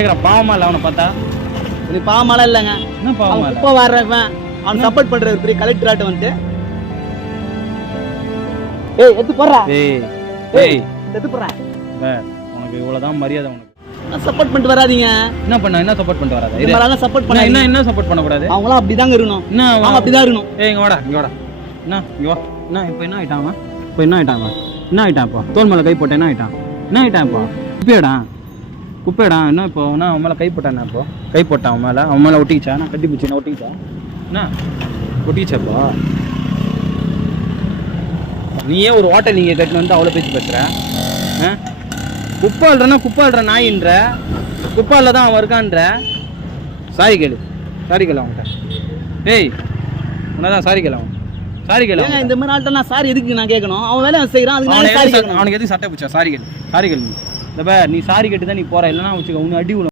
கேட்குறேன், பாவமா இல்லை அவனை பார்த்தா? நீ பாவமாலாம் இல்லைங்க. என்ன பாவமா இல்லை? இப்போ வர்றவன் அவன் சப்போர்ட் பண்றது பெரிய கலெக்டராட்ட வந்து ஏய் எடுத்து போடுறா. ஏய் எடுத்து போடுறா. உனக்கு இவ்வளோதான் மரியாதை. உனக்கு சப்போர்ட் பண்ணிட்டு வராதீங்க. என்ன பண்ண? என்ன சப்போர்ட் பண்ணிட்டு வராத? இந்த மாதிரிலாம் சப்போர்ட் பண்ண என்ன சப்போர்ட் பண்ணக்கூடாது? அவங்களாம் அப்படிதாங்க இருக்கணும். என்ன அவங்க அப்படிதான் இருக்கணும். இங்க வாடா. என்ன இங்க வா. என்ன இப்போ என்ன ஆயிட்டான் அவன்? இப்போ என்ன ஆயிட்டான் அவன்? என்ன ஆயிட்டான் இப்போ? தோல் மேலே கை போட்டேன், என்ன ஆயிட்டான் இப்போ? குப்பையடா என்ன இப்போ? அவன் மேலே கை போட்டான். இப்போ கை போட்டான் அவன் மேலே ஒட்டிக்கிச்சா? நான் கட்டி பிடிச்சி ஒட்டிக்கிச்சா? என்ன ஒட்டிக்கிச்சாப்பா? நீயே ஒரு ஹோட்டல் நீங்கள் கட்டின்னு வந்து அவ்வளோ பேச்சு பேசுகிற. குப்பை அல்ற நாயின்ற குப்பால தான் அவன் இருக்கான்ற. சாரி கேளு அவன்கிட்ட. ஏய் உன்னதான் சாரி கேளு இந்த மாதிரி ஆள்கிட்ட நான் சாரி எதுக்கு நான் கேட்கணும்? அவன் வேலை செய்யறான், அதுக்கு நான் சாரி கேட்கணும். அவனுக்கு எதுக்கு சட்டை பிடிச்சா? சாரி கேளு. இந்த நீ சாரி கேட்டு தான் நீ போற, இல்லைன்னா வச்சுக்க உன்னை அடி